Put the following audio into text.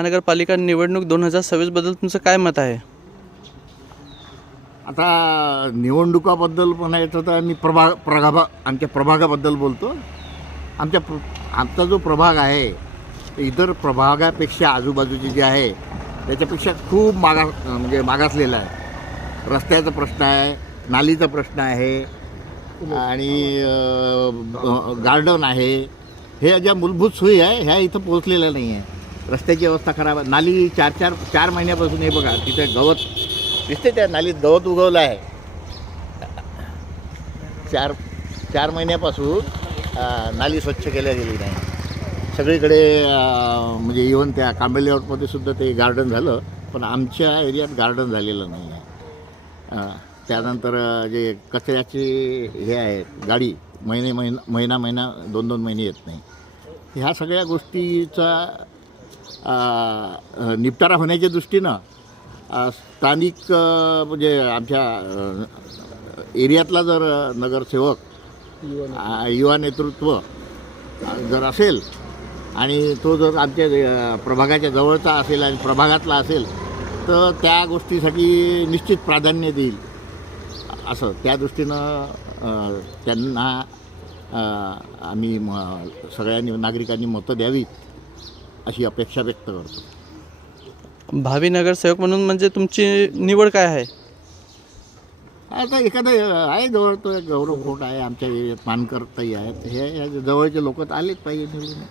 महानगरपालिका निवडणूक 2026 बद्दल तुमचं काय मत आहे? आता निवडणुकाबद्दल म्हणायचं तर मी आमच्या प्रभागाबद्दल बोलतो. आमचा जो प्रभाग आहे इतर प्रभागापेक्षा आजूबाजूचे जे आहे त्याच्यापेक्षा खूप मागासलेला आहे. रस्त्याचा प्रश्न आहे, नालीचा प्रश्न आहे आणि गार्डन आहे. हे ज्या मूलभूत सोयी आहे ह्या इथं पोहोचलेल्या नाही आहे. रस्त्याची अवस्था खराब आहे. नाली चार महिन्यापासून हे बघा तिथे गवत दिसते, त्या नालीत गवत उगवलं आहे. चार महिन्यापासून नाली स्वच्छ केल्या गेली नाही. सगळीकडे म्हणजे इव्हन त्या कांबळे लेआउटमध्ये सुद्धा ते गार्डन झालं, पण आमच्या एरियात गार्डन झालेलं नाही आहे. त्यानंतर जे कचऱ्याचे हे आहेत गाडी महिना 2 महिने येत नाही. ह्या सगळ्या गोष्टीचा निपटारा होण्याच्या दृष्टीनं स्थानिक म्हणजे आमच्या एरियातला जर नगरसेवक युवा नेतृत्व जर असेल आणि तो जर आमच्या प्रभागाच्या जवळचा असेल आणि प्रभागातला असेल तर त्या गोष्टीसाठी निश्चित प्राधान्य देईल. असं त्या दृष्टीनं त्यांना आम्ही सगळ्यांनी नागरिकांनी मतं द्यावीत अशी अपेक्षा व्यक्त करतो. भावी नगरसेवक म्हणून म्हणजे तुमची निवड काय आहे? आता एखादं आहे जवळ, तो गौरव खोट आहे आमच्या एरियात, मानकरताई आहेत, हे जवळचे लोक आलेच पाहिजे निवडून.